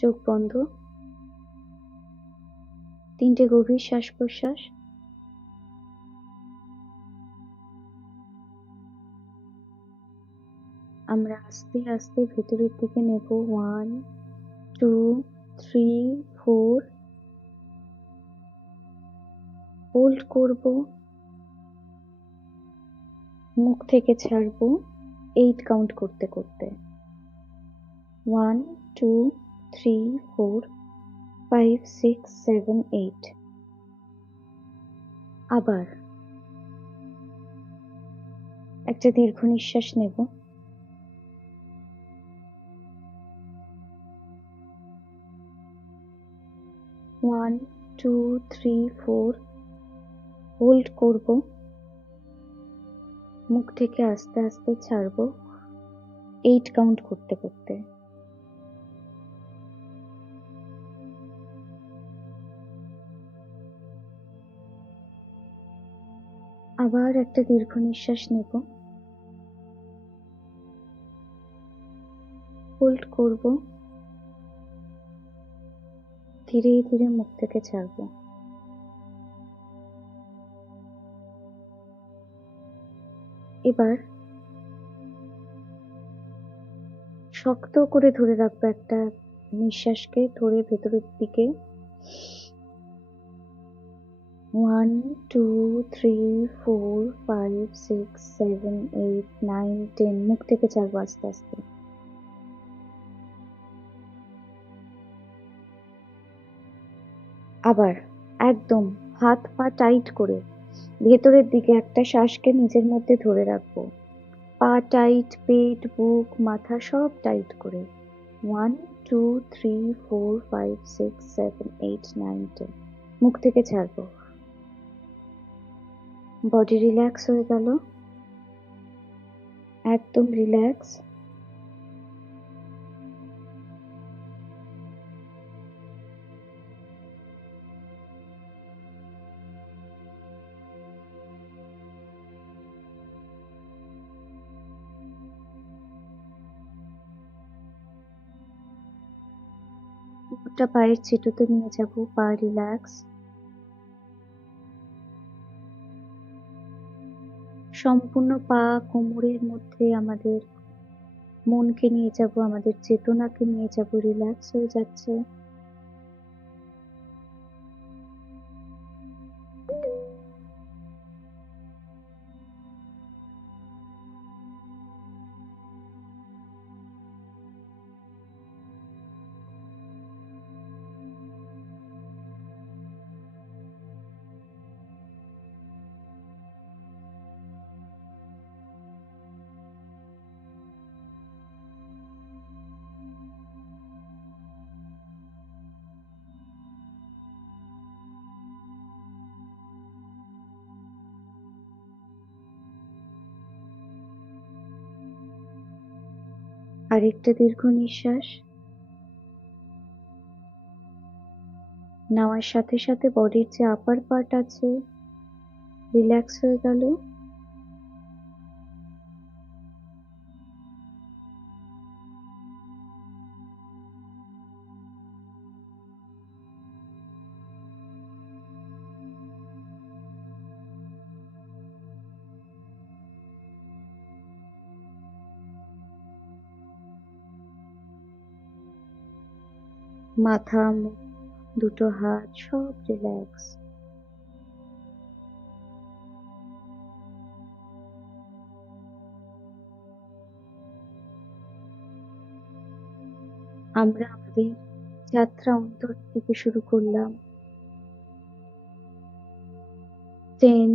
চোখ বন্ধ, 3টে গভীর শ্বাস প্রশ্বাস। আমরা আস্তে আস্তে ভেতরের দিকে নেব। 1 2 3 4, হোল্ড করব, মুখ থেকে ছাড়বো 8 কাউন্ট করতে করতে। 1 2 3 4 5 6 7 8। আবার একটা দীর্ঘ নিঃশ্বাস নেব। One two three four, hold করব, মুখ থেকে আস্তে আস্তে ছাড়বো 8 কাউন্ট করতে করতে। আবার একটা দীর্ঘ নিঃশ্বাস নেব, হোল্ড করব, ধীরে ধীরে মুখ থেকে ছাড়বো। এবার শক্ত করে ধরে রাখবো একটা নিঃশ্বাসকে, ধরে ভেতরের দিকে 1 2 3 4 5 6 7 8 9 10, মুখ থেকে ছাড়বো আস্তে আস্তে। আবার একদম হাত পা টাইট করে ভেতরের দিকে একটা শ্বাসকে নিজের মধ্যে ধরে রাখবো। পা টাইট, পেট, বুক, মাথা সব টাইট করে। 1 2 3 4 5 6 7 8 9 10, মুখ থেকে ছাড়বো। বডি রিল্যাক্স হয়ে গেল, একদম রিল্যাক্স। মুখটা পায়ের চিটুতে নিয়ে যাব, পা রিল্যাক্স। সম্পূর্ণ পা কোমরের মধ্যে আমাদের মনকে নিয়ে যাব, আমাদের চেতনাকে নিয়ে যাব, রিল্যাক্স হয়ে যাচ্ছে। আরেকটা দীর্ঘ নিঃশ্বাস নেওয়ার সাথে সাথে বডির যে আপার পার্ট আছে রিল্যাক্স হয়ে গেল। মাথা, মুখ, দুটো হাত সব রিল্যাক্স। আমরা আমাদের যাত্রা অন্তর থেকে শুরু করলাম। 10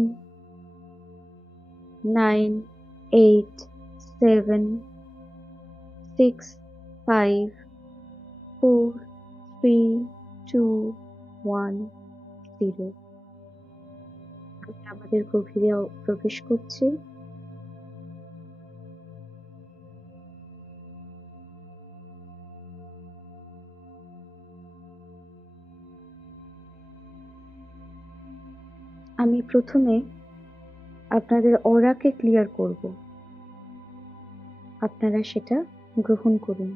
9 8 7 6 5 4 3 2 1 0। আমরা আমাদের গভীরে প্রবেশ করছি। আমি প্রথমে আপনাদের অরাকে ক্লিয়ার করব, আপনারা সেটা গ্রহণ করুন।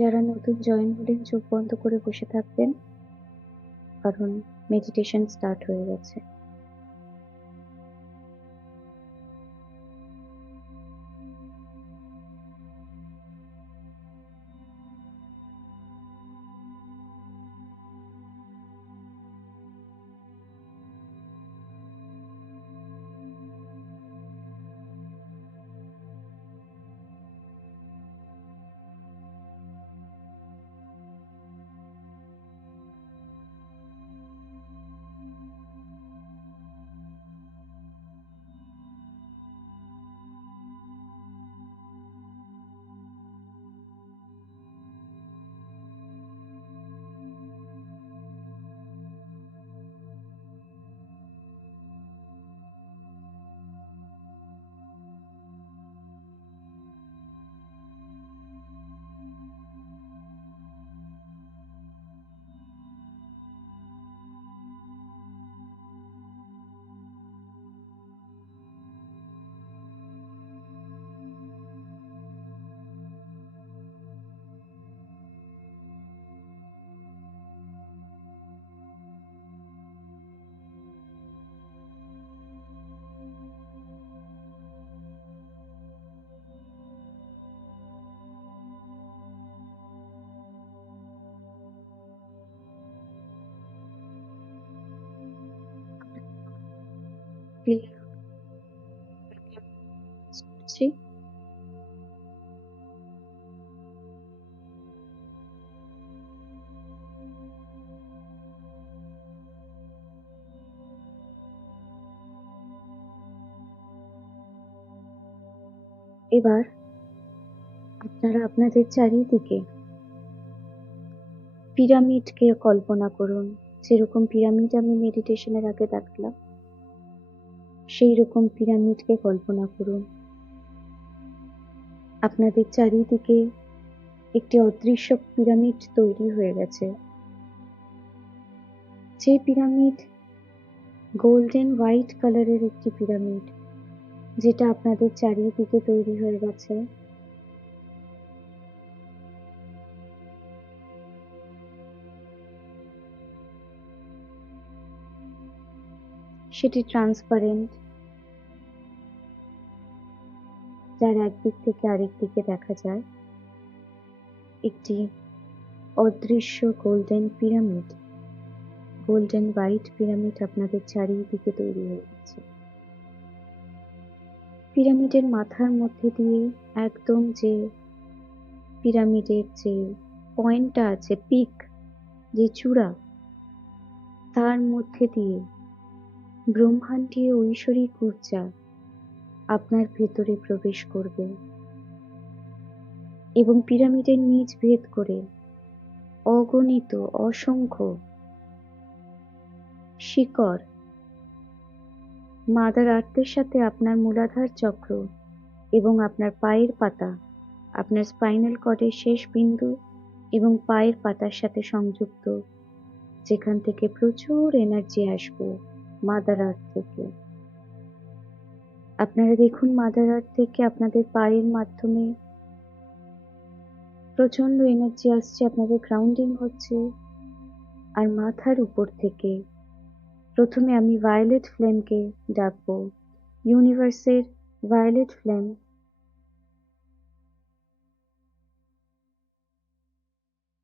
যারা নতুন জয়েন হলেন চোখ বন্ধ করে বসে থাকবেন, কারণ মেডিটেশন স্টার্ট হয়ে গেছে। ক্লিয়ার করছি। এবার আপনারা আপনাদের চারিদিকে পিরামিডকে কল্পনা করুন, যেরকম পিরামিড আমি মেডিটেশনের আগে দেখলাম, সেই রকম পিরামিডকে কল্পনা করুন। আপনাদের চারিদিকে একটি অদৃশ্য পিরামিড তৈরি হয়ে গেছে, যে পিরামিড গোল্ডেন হোয়াইট কালারের একটি পিরামিড, যেটা আপনাদের চারিদিকে তৈরি হয়ে গেছে। সেটি ট্রান্সপারেন্ট, যার একদিক থেকে আরেক দিকে দেখা যায় একটি অদৃশ্য golden pyramid, golden white pyramid আপনাদের চারিদিকে তৈরি হয়ে গেছে। পিরামিডের মাথার মধ্যে দিয়ে একদম যে পিরামিডের যে পয়েন্টটা আছে, পিক, যে চূড়া, তার মধ্যে দিয়ে ব্রহ্মাণ্ডীয় ঐশ্বরিক ঊর্জা আপনার ভেতরে প্রবেশ করবে এবং পিরামিডের নিচ ভেদ করে অগণিত অসংখ্য শিকড় মাদার আর্থের সাথে আপনার মূলাধার চক্র এবং আপনার পায়ের পাতা, আপনার স্পাইনাল কর্ডের শেষ বিন্দু এবং পায়ের পাতার সাথে সংযুক্ত, যেখান থেকে প্রচুর এনার্জি আসবে মাদার আর্থ থেকে। আপনারা দেখুন মাদার আর্থ থেকে আপনাদের পায়ের মাধ্যমে প্রচন্ড এনার্জি আসছে, আপনাদের গ্রাউন্ডিং হচ্ছে। আর মাথার উপর থেকে প্রথমে আমি ভায়োলেট ফ্লেমকে ডাকবো, ইউনিভার্সের ভায়োলেট ফ্লেম,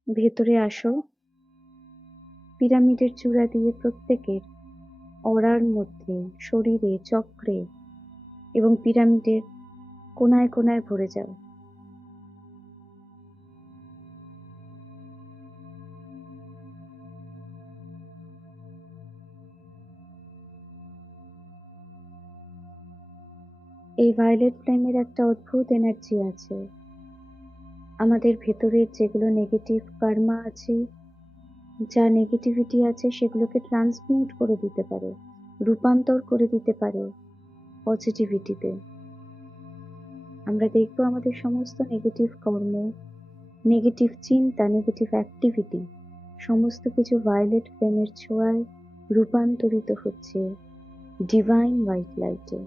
ভেতরে আসো। পিরামিডের চূড়া দিয়ে প্রত্যেকের অরার মধ্যে, শরীরে, চক্রে এবং পিরামিডের কোনায় কোনায় ভরে যাও। এই ভায়োলেট ফ্লেমের একটা অদ্ভুত এনার্জি আছে। আমাদের ভেতরের যেগুলো নেগেটিভ কার্মা আছে, যা নেগেটিভিটি আছে, সেগুলোকে ট্রান্সমিউট করে দিতে পারে, রূপান্তর করে দিতে পারে পজিটিভিটিতে। আমরা দেখব আমাদের সমস্ত নেগেটিভ কর্ম, নেগেটিভ চিন্তা, নেগেটিভ অ্যাক্টিভিটি সমস্ত কিছু ভায়োলেট ফ্লেমের ছোঁয়ায় রূপান্তরিত হচ্ছে ডিভাইন হোয়াইট লাইটে।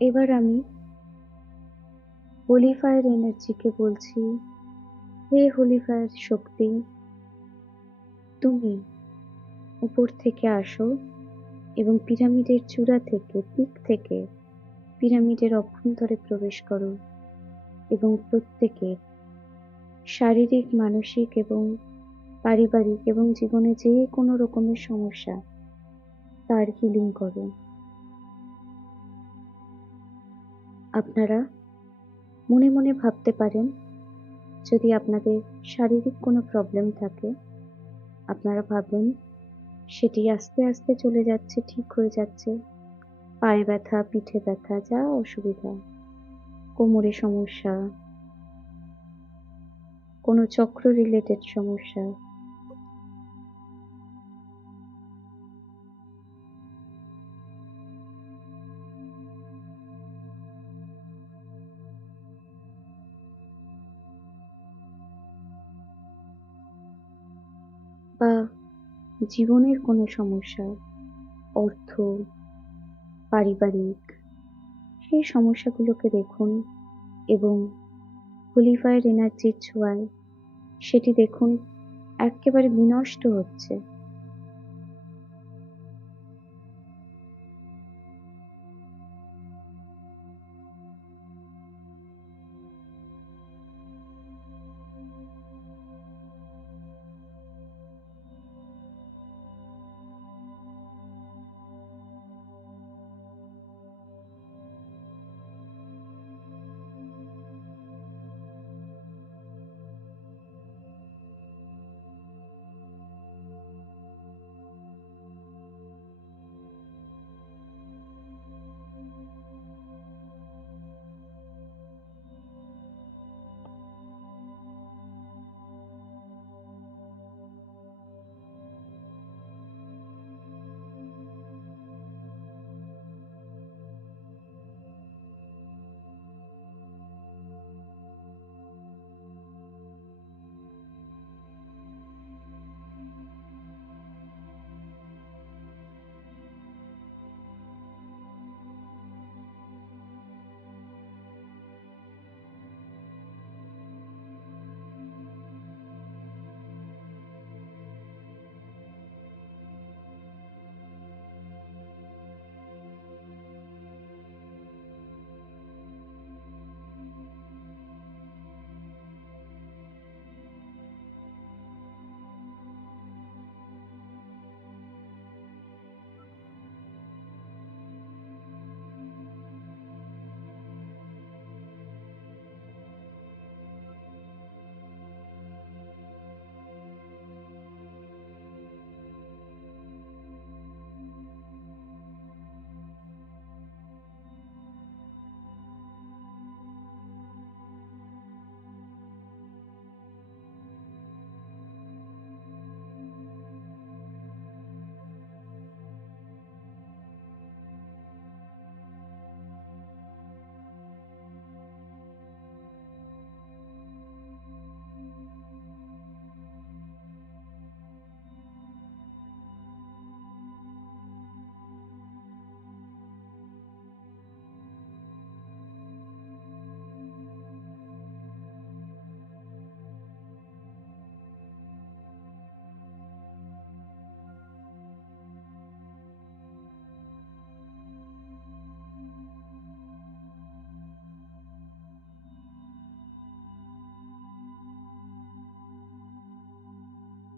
এবার আমি হোলি ফায়ার এনার্জিকে বলছি, হে হোলি ফায়ার শক্তি, তুমি উপর থেকে আসো এবং পিরামিডের চূড়া থেকে, পিক থেকে পিরামিডের অভ্যন্তরে প্রবেশ করো এবং প্রত্যেকের শারীরিক, মানসিক এবং পারিবারিক এবং জীবনে যে কোনো রকমের সমস্যা তার হিলিং করো। আপনারা মনে মনে ভাবতে পারেন, যদি আপনাদের শারীরিক কোনো প্রবলেম থাকে, আপনারা ভাববেন সেটি আস্তে আস্তে চলে যাচ্ছে, ঠিক হয়ে যাচ্ছে। পায়ে ব্যথা, পিঠে ব্যথা, যা অসুবিধা, কোমরে সমস্যা, কোনো চক্র রিলেটেড সমস্যা, বা জীবনের কোনো সমস্যা, অর্থ, পারিবারিক, সেই সমস্যাগুলোকে দেখুন এবং হোলি ফায়ার এনার্জির ছোঁয়ায় সেটি দেখুন একেবারে বিনষ্ট হচ্ছে।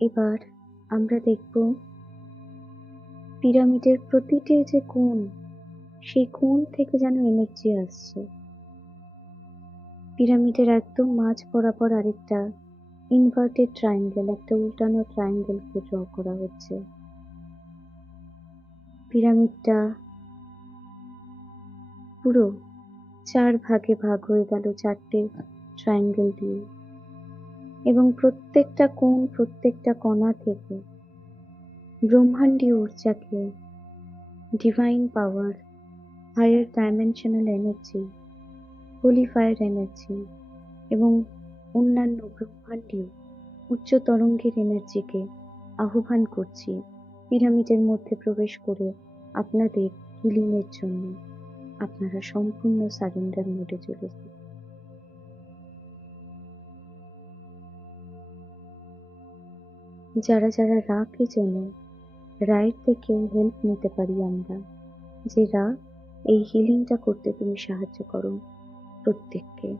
এবার আমরা দেখব পিরামিডের প্রতিটি যে কোণ, সেই কোণ থেকে যেন এনার্জি আসছে। পিরামিডের একদম মাঝ বরাবর আরেকটা ইনভার্টেড ট্রায়াঙ্গেল, একটা উল্টানো ট্রায়াঙ্গেলকে ড্র করা হচ্ছে। পিরামিডটা পুরো 4 ভাগে ভাগ হয়ে গেল 4টে ট্রায়াঙ্গেল দিয়ে, এবং প্রত্যেকটা কোণ, প্রত্যেকটা কণা থেকে ব্রহ্মাণ্ডীয় ঊর্জাকে, divine power, higher dimensional energy, holy fire energy এবং অন্যান্য ব্রহ্মাণ্ডীয় উচ্চ তরঙ্গের এনার্জিকে আহ্বান করছি পিরামিডের মধ্যে প্রবেশ করে আপনাদের হিলিং এর জন্য। আপনারা সম্পূর্ণ সারেন্ডার মোডে চলে যান। যারা যারা রাগের জন্য রাইট থেকে হেল্প নিতে পারি আমরা, যে রাগ এই হিলিংটা করতে তুমি সাহায্য করো প্রত্যেককে।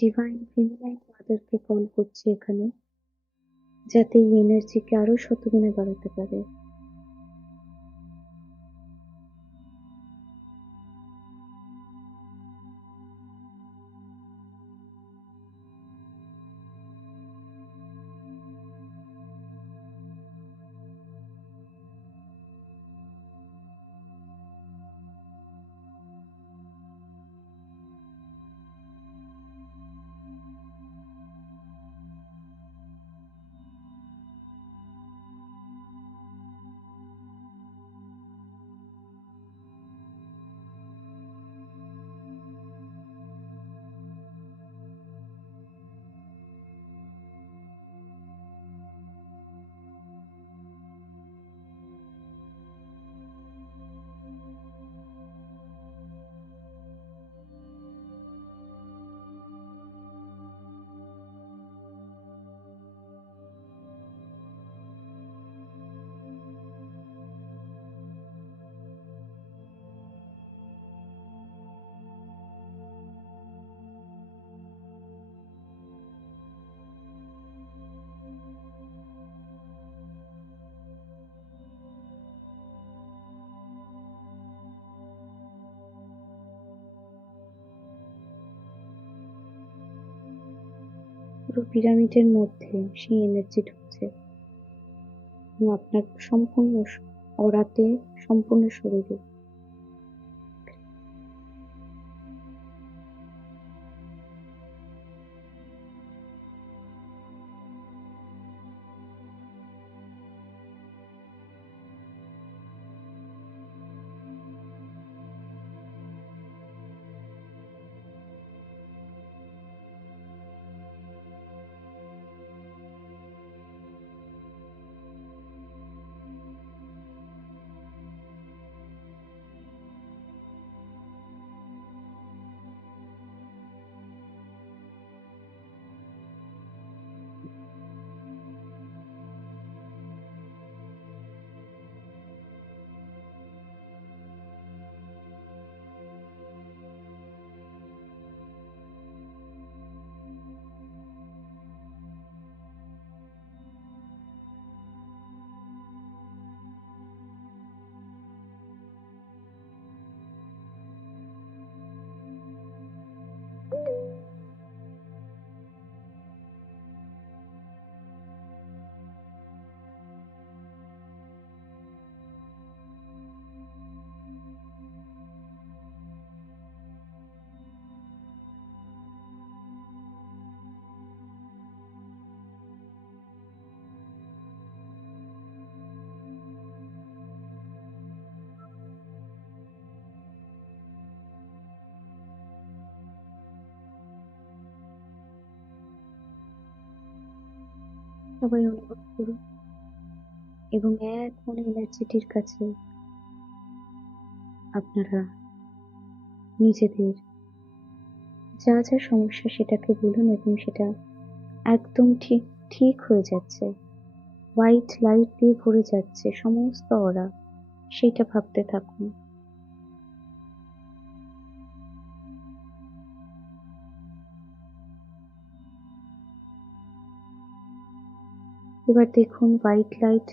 ডিভাইন ফিমেলাইন মাদারকে কল করছি এখানে, যাতে এই এনার্জিকে আরো শতগুণে বাড়াতে পারে। পুরো পিরামিডের মধ্যে সেই এনার্জি ঢুকছে এবং আপনার সম্পূর্ণ অরাতে, সম্পূর্ণ শরীরে। সবাই অনুভব করুন এবং এক মনে এনার্জিটির কাছে আপনারা নিজেদের যা যা সমস্যা সেটাকে বলুন এবং সেটা একদম ঠিক ঠিক হয়ে যাচ্ছে, হোয়াইট লাইট দিয়ে ভরে যাচ্ছে সমস্ত অরা, সেইটা ভাবতে থাকুন। এবার দেখুন হোয়াইট লাইট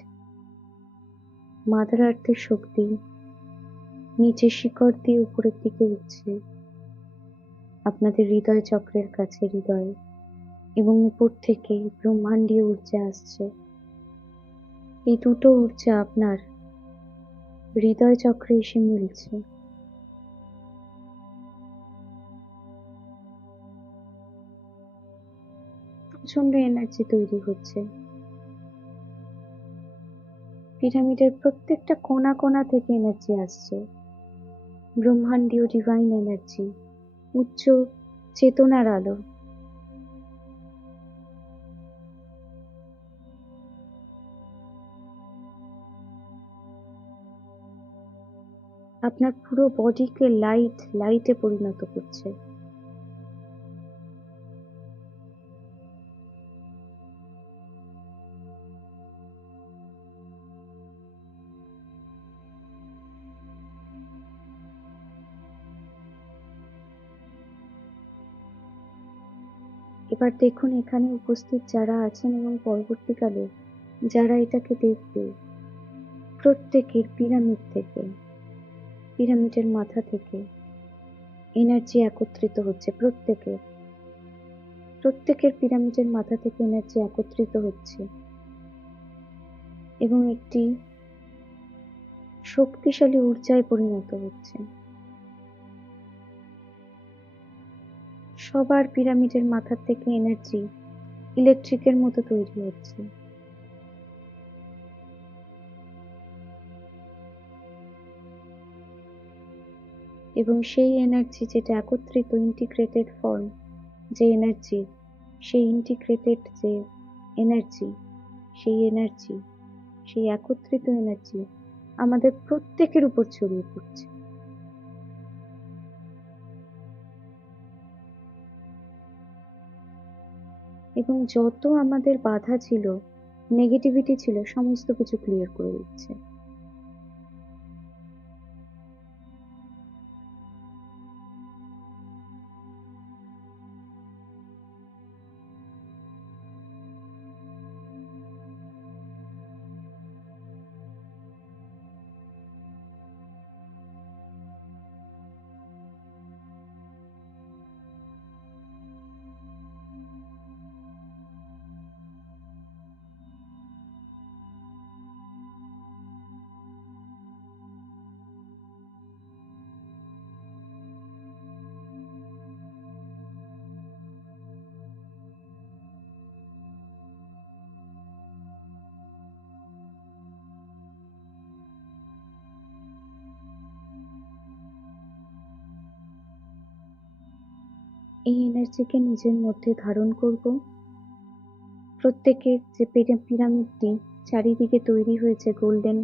মাদার আর্থের শক্তি নিচে শিকড় দিয়ে উপরের দিকে উঠছে আপনাদের হৃদয় চক্রের কাছে, হৃদয়, এবং উপর থেকে ব্রহ্মাণ্ডীয় ঊর্জা আসছে। এই দুটো ঊর্জা আপনার হৃদয় চক্রে এসে মিলছে। প্রচন্ড এনার্জি তৈরি হচ্ছে। পিরামিডের প্রত্যেকটা কোণা কোণা থেকে এনার্জি আসছে, ব্রহ্মাণ্ডীয় ডিভাইন এনার্জি, উচ্চ চেতনার আলো। আপনার পুরো বডিকে লাইটে পরিণত করছে। এবার দেখুন এখানে উপস্থিত যারা আছেন এবং পরবর্তীকালে যারা এটাকে দেখবে, প্রত্যেকের পিরামিডের মাথা থেকে এনার্জি একত্রিত হচ্ছে। প্রত্যেকের পিরামিডের মাথা থেকে এনার্জি একত্রিত হচ্ছে এবং একটি শক্তিশালী ঊর্জায় পরিণত হচ্ছে। সবার পিরামিডের মাথার থেকে এনার্জি ইলেকট্রিকের মতো তৈরি হচ্ছে। এবং সেই এনার্জি যেটা একত্রিত ইন্টিগ্রেটেড ফর্ম, যে এনার্জি, সেই ইন্টিগ্রেটেড যে এনার্জি, সেই একত্রিত এনার্জি আমাদের প্রত্যেকের উপর ছড়িয়ে পড়ছে। এবং যত আমাদের বাধা ছিল, নেগেটিভিটি ছিল, সমস্ত কিছু ক্লিয়ার করে দিচ্ছে। এই এনার্জিকে নিজের মধ্যে ধারণ করব। প্রত্যেকের যে পিরামিডটি চারিদিকে তৈরি হয়েছে গোল্ডেন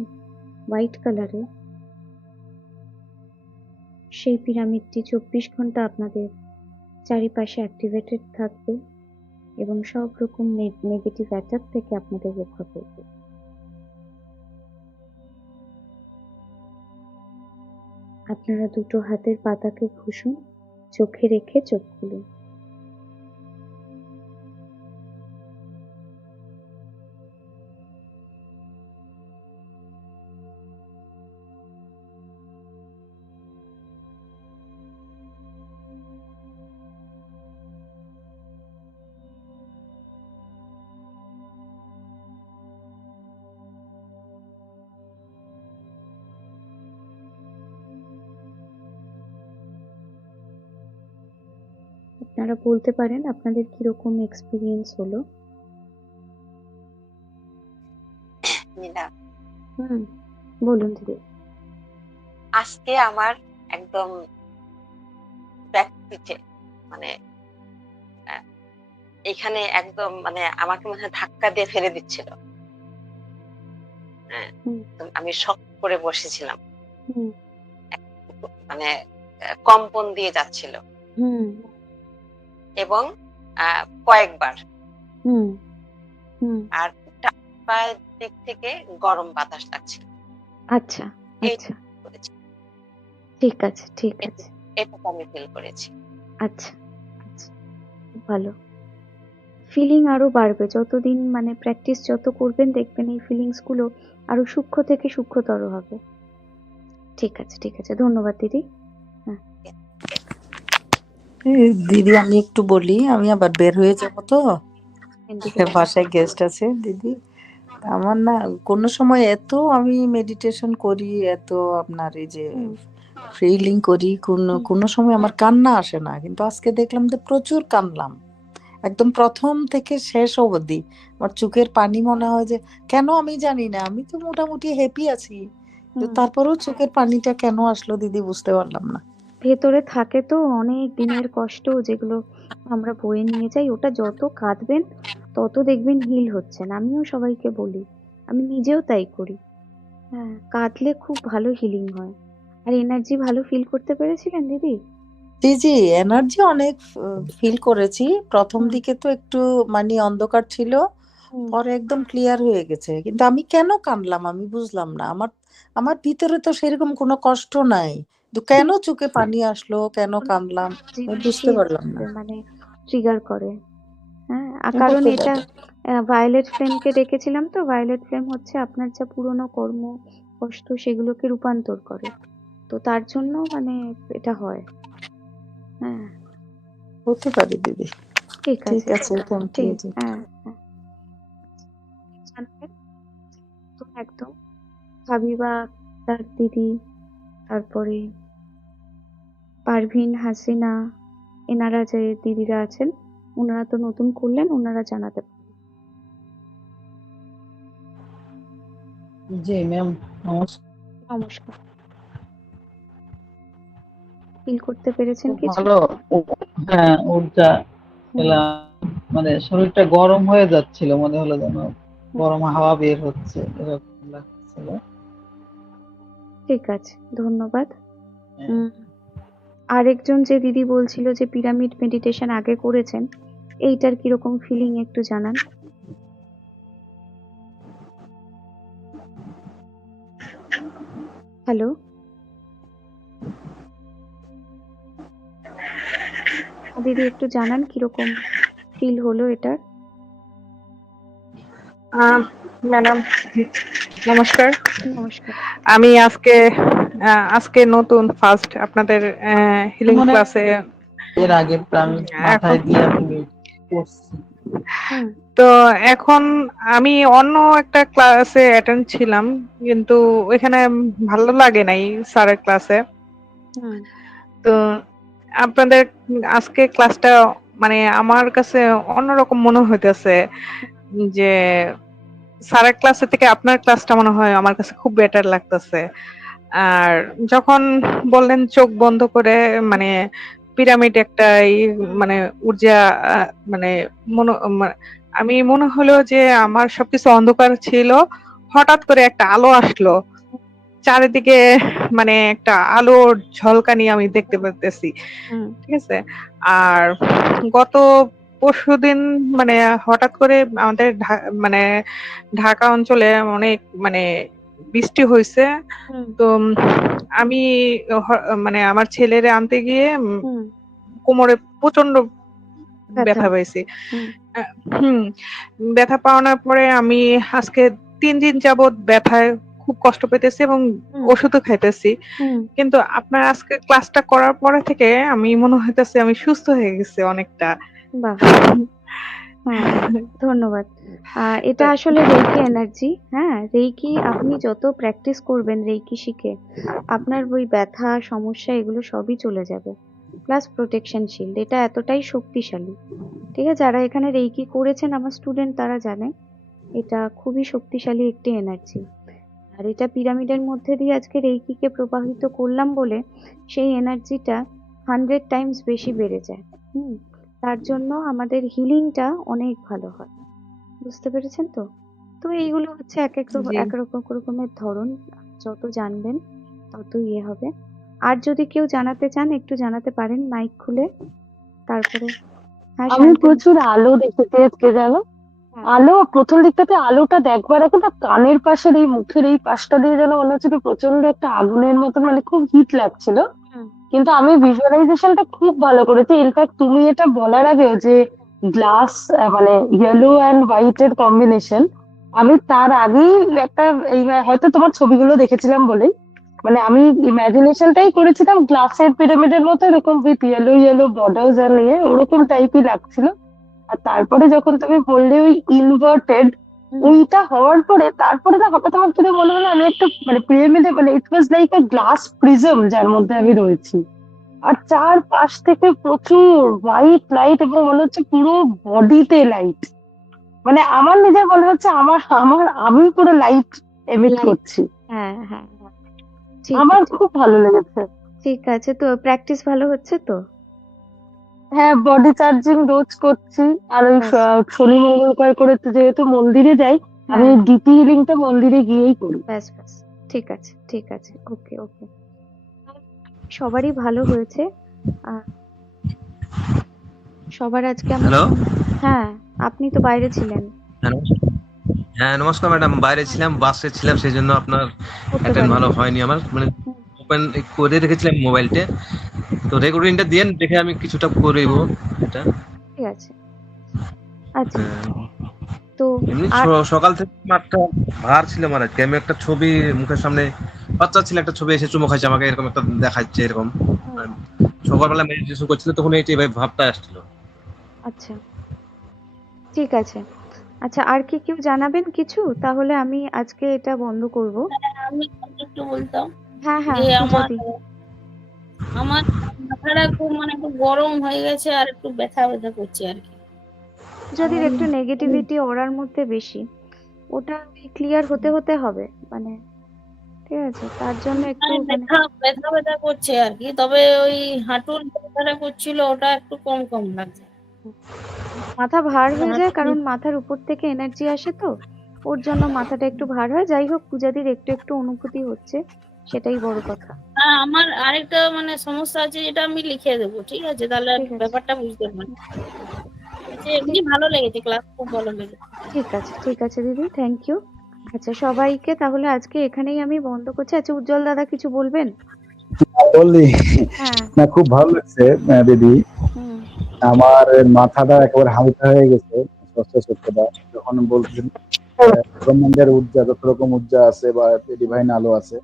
হোয়াইট কালারে, সেই পিরামিডটি 24 ঘন্টা আপনাদের চারিপাশে অ্যাক্টিভেটেড থাকবে এবং সব রকম নেগেটিভ অ্যাটাক থেকে আপনাদের রক্ষা করবে। আপনারা দুটো হাতের পাতাকে ঘষুন, চোখে রেখে চোখ খুলুন। আপনারা বলতে পারেন আপনাদের কিরকম এক্সপিরিয়েন্স হলো। বলুন দিদি। আজকে আমার একদম ব্যাক পিঠে, মানে এখানে একদম মানে আমাকে মনে হয় ধাক্কা দিয়ে ফেলে দিচ্ছিল। হ্যাঁ? হুম, তো আমি শক্ত করে বসেছিলাম। হুম, মানে কম্পন দিয়ে যাচ্ছিল হুম, এবং কয়েকবার। হুম, হুম। আর ডান পায়ের দিক থেকে গরম বাতাস লাগছিল। আচ্ছা, এই আচ্ছা। করেছি। ঠিক আছে, ঠিক এটুকু আছে। এটুকু আমি ফিল করেছি। আচ্ছা, আচ্ছা। খুব ভালো। ফিলিং আরো বাড়বে। যতদিন মানে প্র্যাকটিস যত করবেন দেখবেন এই ফিলিংস গুলো আরো সূক্ষ্ম থেকে সূক্ষ্মতর হবে। ঠিক আছে, ঠিক আছে। ধন্যবাদ দিদি। হ্যাঁ, দিদি আমি একটু বলি, আমি আবার বের হয়ে যাবো তো, দিদি বলুন। বাসায় গেস্ট আছে দিদি। আমার না কোনো সময় এত আমি মেডিটেশন করি, এত আপনার এই যে হুম, ফিলিং করি, কোনো হুম, কোনো সময় আমার কান্না আসে না, কিন্তু আজকে দেখলাম যে প্রচুর কানলাম, একদম প্রথম থেকে শেষ অবধি। আমার চোখের পানি মনে হয় যে কেন আমি জানি না, আমি তো মোটামুটি হ্যাপি আছি, কিন্তু হুম। তারপরেও চোখের পানিটা কেন আসলো দিদি বুঝতে পারলাম না। ভেতরে থাকে তো অনেক দিনের কষ্ট যেগুলো আমরা বয়ে নিয়ে যাই। ওটা যত কাঁদবেন তত দেখবেন হিল হচ্ছেন। আমিও সবাইকে বলি। আমি নিজেও তাই করি। হ্যাঁ, কাঁদলে খুব ভালো হিলিং হয়। আর এনার্জি ভালো ফিল করতে পেরেছিলেন দিদি? জি, জি, এনার্জি অনেক ফিল করেছি। প্রথম হুম, দিকে তো একটু মানে অন্ধকার ছিল, হুম, পরে একদম ক্লিয়ার হয়ে গেছে। কিন্তু আমি কেন কাঁদলাম আমি বুঝলাম না। আমার আমার ভিতরে তো সেরকম কোনো কষ্ট নাই। কিন্তু কেন চোখে পানি আসলো, কেন কোনো কাঁদলাম আমি বুঝতে জিনিসই পারলাম না। মানে ট্রিগার করে। হ্যাঁ, কারণ হতে এটা পারে। ভায়োলেট ফ্লেমকে ডেকেছিলাম তো। ভায়োলেট ফ্লেম হচ্ছে আপনার যা পুরনো কর্ম, কষ্ট সেগুলোকে রূপান্তর করে। তো তার জন্য মানে এটা হয়। হ্যাঁ, হতে পারে দিদি। ঠিক ঠিক আছে। আছে, থ্যাংক ইউ ঠিক, জি। হ্যাঁ, হ্যাঁ। জানাবেন তো একদম। হাবিবা আক্তার দিদি, তারপরে পারভিন, হাসিনা, এনারা যে দিদিরা আছেন, ওনারা তো নতুন করলেন, ওনারা জানাতে পারেন। জি ম্যাম, নমস্কার। নমস্কার। ফিল করতে পেরেছেন খুব কিছু? ভালো। হ্যাঁ, ঊর্জা হুম, পেলাম। মানে শরীরটা গরম হয়ে যাচ্ছিল, মনে হলো যেন হুম। গরম হাওয়া বের হচ্ছে, এরকম লাগছিল। ঠিক আছে, ধন্যবাদ। হ্যাঁ। হুম। আরেকজন যে দিদি বলছিল যে পিরামিড মেডিটেশন আগে করেছেন, এইটার কিরকম ফিলিং একটু জানান। হ্যালো, দিদি একটু জানান কিরকম ফিল হলো এটার। ম্যাডাম নমস্কার। নমস্কার। আমি আজকে নতুন ফার্স্ট আপনাদের হিলিং মনে হয় ক্লাসে। এর আগে আমি এখন মাথায় দিয়ে আমি করছি। হুম, তো এখন আমি অন্য একটা ক্লাসে অ্যাটেন্ড ছিলাম, কিন্তু ওইখানে ভালো লাগে নাই স্যারের ক্লাসে। হুম, তো আপনাদের আজকে ক্লাসটা মানে আমার কাছে অন্যরকম মনে হইতেছে, যে স্যারের ক্লাসের থেকে আপনার ক্লাসটা মনে হয় আমার কাছে খুব বেটার লাগতেছে। আর যখন বললেন চোখ বন্ধ করে মানে পিরামিড একটা মানে ঊর্জা, মানে আমি মনে হলো যে আমার সবকিছু অন্ধকার ছিল, হঠাৎ করে একটা আলো আসলো চারিদিকে, মানে একটা আলোর ঝলকানি আমি দেখতে পারতেছি। হুম, ঠিক আছে। আর গত পরশুদিন মানে হঠাৎ করে আমাদের মানে ঢাকা অঞ্চলে অনেক মানে বৃষ্টি হয়েছে। হুম, তো আমি মানে আমার ছেলেরে আনতে গিয়ে হুম। কোমরে প্রচন্ড ব্যথা। ব্যথা পাইছি। হুম, আহ, হুম ব্যথা পাওয়ানোর পরে আমি আজকে 3 দিন যাবত ব্যথায় খুব কষ্ট পেতেছি এবং হুম, ওষুধও খাইতেছি। হুম। কিন্তু আপনার আজকে ক্লাসটা করার পরে থেকে আমি মনে হইতেছে আমি সুস্থ হয়ে গেছি অনেকটা। বাহ! হ্যাঁ, ধন্যবাদ। এটা আসলে রেইকি এনার্জি। হ্যাঁ, রেইকি আপনি যত প্র্যাকটিস করবেন রেইকি শিখে, আপনার ওই ব্যথা, সমস্যা এগুলো সবই চলে যাবে। প্লাস প্রোটেকশন শিল্ড এটা এতটাই শক্তিশালী। ঠিক আছে? যারা এখানে রেইকি করেছেন আমার স্টুডেন্ট তারা জানে। এটা খুবই শক্তিশালী একটি এনার্জি। আর এটা পিরামিডের মধ্যে দিয়ে আজকে রেইকিকে প্রবাহিত করলাম বলে সেই এনার্জিটা 100 টাইমস বেশি বেড়ে যায়। হুম? তার জন্য আমাদের হিলিংটা অনেক ভালো হয়। বুঝতে পেরেছেন তো? তো এইগুলো হচ্ছে জি। এক রকমের ধরন। যত জানবেন তত ইয়ে হবে। আর যদি কেউ জানাতে চান একটু জানাতে পারেন মাইক খুলে। তারপরে হ্যাঁ, আমি শান্তনু। প্রচুর আলো দেখেছি আজকে, জানো। হ্যাঁ, আলো প্রথম দিকটাতে আলোটা দেখবার আগে না কানের পাশের এই মুখের এই পাশটা দিয়ে যেন মনে হচ্ছিল প্রচন্ড একটা আগুনের মতন, মানে খুব হিট লাগছিল। হুম, কিন্তু আমি ভিজুয়ালাইজেশনটা খুব ভালো করেছি। ইনফ্যাক্ট তুমি এটা বলার আগেও যে গ্লাস, মানে ইয়েলো অ্যান্ড হোয়াইট এর কম্বিনেশন, আমি তার আগেই একটা এই হয়তো তোমার ছবিগুলো দেখেছিলাম বলেই, মানে আমি ইমাজিনেশনটাই করেছিলাম গ্লাসের পিরামিডের মতো, এরকম উইথ ইয়েলো ইয়েলো বর্ডার্স আর নিয়ে ওরকম টাইপই লাগছিল। আর তারপরে যখন তুমি বললে ওই ইনভার্টেড, হুম, ওইটা হওয়ার পরে তারপরে না হঠাৎ আমার কি মনে হলো আমি একটা মানে পিরামিডে, মানে it was like a glass prism যার মধ্যে আমি রয়েছি। আর চারপাশ থেকে প্রচুর হোয়াইট লাইট এবং মনে হচ্ছে পুরো বডিতে লাইট। মানে আমার নিজের মনে হচ্ছে আমার আমার আমি পুরো লাইট এমিট লাইট। করছি। হ্যাঁ, হ্যাঁ, হ্যাঁ। ঠিক আমার আছে, খুব ভালো লেগেছে। ঠিক আছে। তো প্র্যাকটিস ভালো হচ্ছে তো? হ্যাঁ, বডি চার্জিং রোজ করছি। আর ওই ব্যাস। শনি মঙ্গলবার করে তো যেহেতু মন্দিরে যাই, আমি হ্যাঁ, ডিপি হিলিংটা মন্দিরে গিয়েই করি। ব্যাস, ব্যাস। ঠিক আছে, ঠিক আছে। ওকে, ওকে। সবারই ভালো হয়েছে। আহ, সবার আজকে আমার হ্যালো। হ্যাঁ, আপনি তো বাইরে ছিলেন। হ্যাঁ, নমস্কার ম্যাডাম। বাইরে ছিলাম, বাসে ছিলাম, সেই জন্য আপনার করতে অ্যাটেন্ড ভালো পারিনি। হয়নি আমার। মানে হুম, ওপেন করে রেখেছিলাম মোবাইলটা। তো রেকর্ডিংটা দিয়ে দেখে আমি কিছুটা করব হ্যাঁ, এটা। ঠিক আছে। আচ্ছা, হ্যাঁ, তো এমনি আর সকাল থেকে আমার একটা ভার ছিল আমার আজকে। আমি একটা ছবি মুখের সামনে, বাচ্চা ছিল একটা ছবি এসে চুমু খাইছে আমাকে, এরকম একটা দেখাচ্ছে এরকম। হুম, সকালবেলা মেডিটেশন করছিল তখন এইটাই ভাবটা আসছিল। আচ্ছা, ঠিক আছে। আচ্ছা, আর কি কেউ জানাবেন কিছু? তাহলে আমি আজকে এটা বন্ধ করব। আমি একটু বলতাম হ্যাঁ, হ্যাঁ, যে পূজা আমার দি। আমার মাথাটা খুব মানে একটু গরম হয়ে গেছে আর একটু ব্যথা ব্যথা করছে আর কি। পূজাদির একটু নেগেটিভিটি ওরার মধ্যে বেশি। ওটা ক্লিয়ার হতে হতে হবে। মানে ঠিক আছে? তার জন্য একটু মানে মানে ব্যথা ব্যথা ব্যথা করছে আর কি, তবে ওই হাঁটুর ব্যথাটা করছিল ওটা একটু কম কম লাগছে। মাথা ভার মানে হয়ে যায়, হাঁটুর কারণ মাথার উপর থেকে এনার্জি আসে তো। ওর জন্য মাথাটা একটু ভার হয়। যাই হোক, পূজাদির একটু একটু অনুভূতি হচ্ছে, সেটাই বড় কথা। আমার আরেকটা মানে সমস্যা আছে, যেটা আমি লিখে দেবো, ঠিক আছে? তাহলে ঠিক আছে, ব্যাপারটা বুঝতে পারবো। যে এমনি ঠিক ভালো লেগেছে, ক্লাস খুব ভালো লেগেছে। ঠিক আছে, ঠিক আছে দিদি, থ্যাংক ইউ। আচ্ছা, সবাইকে তাহলে আজকে এখানেই আমি বন্ধ করছি। আচ্ছা, উজ্জ্বল দাদা কিছু বলবেন? বললি হ্যাঁ, না, খুব ভালো লাগছে দিদি। হুম, আমার মাথাটা একেবারে হালকা হয়ে গেছে সত্যটা যখন বলছেন ব্রহ্মাণ্ডের ঊর্জা, যত রকম ঊর্জা আছে বা ডিভাইন আলো আছে,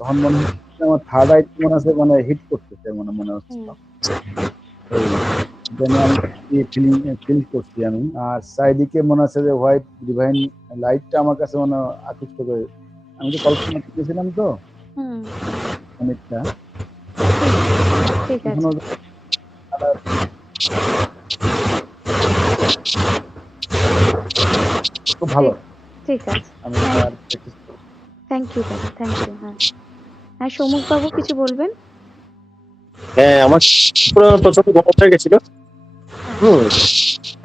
তখন মনে হচ্ছে আমার থার্ড আই মনে আছে, মানে হিট করতেছে মনে হচ্ছিল। এটা নিয়ে আমি ফিল করছি আমি। আর চারিদিকে মনে হচ্ছে যে হোয়াইট ডিভাইন লাইটটা আমার কাছে মনে আকৃষ্ট করে। আমি তো কল্পনা করতেছিলাম তো হুম, অনেকটা। ঠিক আছে, এখনো খুব ভালো। ঠিক আছে। আমি আর practice করব। থ্যাংক ইউ দাদা, থ্যাংক ইউ। হ্যাঁ, হ্যাঁ, সমুখ বাবু কিছু বলবেন? হ্যাঁ, আমার পুরো প্রচন্ড গরম হয়ে গেছিল।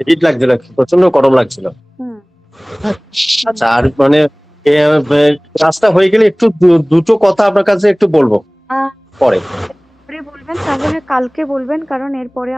হিট লাগছিল, প্রচন্ড গরম লাগছিল। হুম, আচ্ছা, আর মানে ক্লাসটা হয়ে গেলে একটু দুটো কথা আপনার কাছে একটু বলবো আহ, পরে। পরে বলবেন, তাহলে কালকে বলবেন, কারণ এরপরে